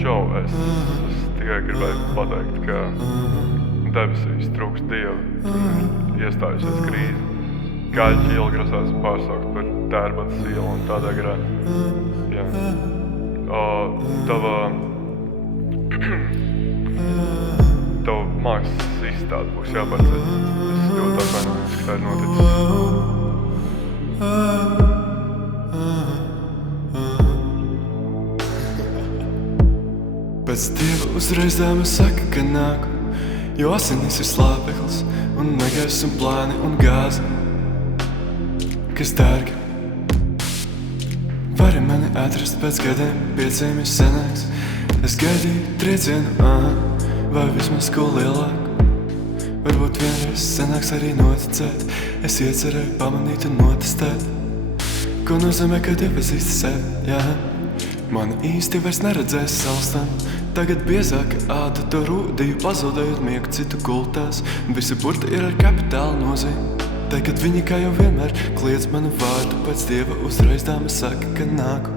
Čau, es tikai gribēju pateikt, ka debesīs trūkst dievu, tur iestājusies krīze. Gaļķi iela grasās pārsaukt par Tērbatas ielu un tādā garā. Jā. Tava mākslas izstāde būs jāpārceļ. Es ļoti atvainojos, ka tā ir noticis. Pēc dieva uzreiz dāma saka, ka nāku, jo asinis ir slāpeklis un negaiss un plāni un gāze, kas dārgi. Vari mani atrast pēc gadiem 5 ir senāks. Es gaidīju triecienu, vai vismaz ko lielāku. Varbūt vienreiz senāks arī noticēt. Es iecerēju pamanīt un notestēt, ko nozīmē, kad iepazīsti sevi, jā. Mani īsti vairs neredzēs salstam. Tagad biezāka āda to rūdīju, pazaudējot miegu citu kultās. Visi burti ir ar kapitālu nozīmi. Tagad viņi kā jau vienmēr kliedz manu vārdu. Pēc dieva uzreiz dāma saka, ka nāku.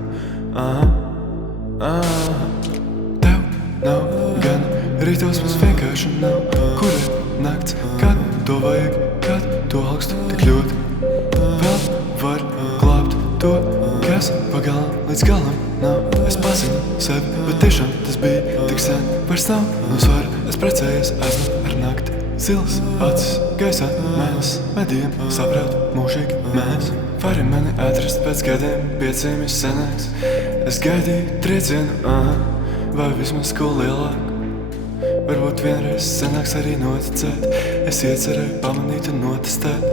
Tev nav gana, rītos mums vienkārši nav. Kur ir nakts, kad to vajag, kad to augstu tik ļoti. Vēl var glābt to, kas pagalam līdz galam nav. Es pazinu sevi, bet tiešām tas bija tik sen. Vairs nav no svara, es precējies, esmu ar nakti. Zilas acis, gaisā mēnesis, medījiem saprāt mūžīgi mēs. Vari mani atrast pēc gadiem 5 ir senāks. Es gaidīju triecienu, vai vismaz ko lielāku. Varbūt vienreiz senāks arī noticēt. Es iecerēju pamanīt un notestēt.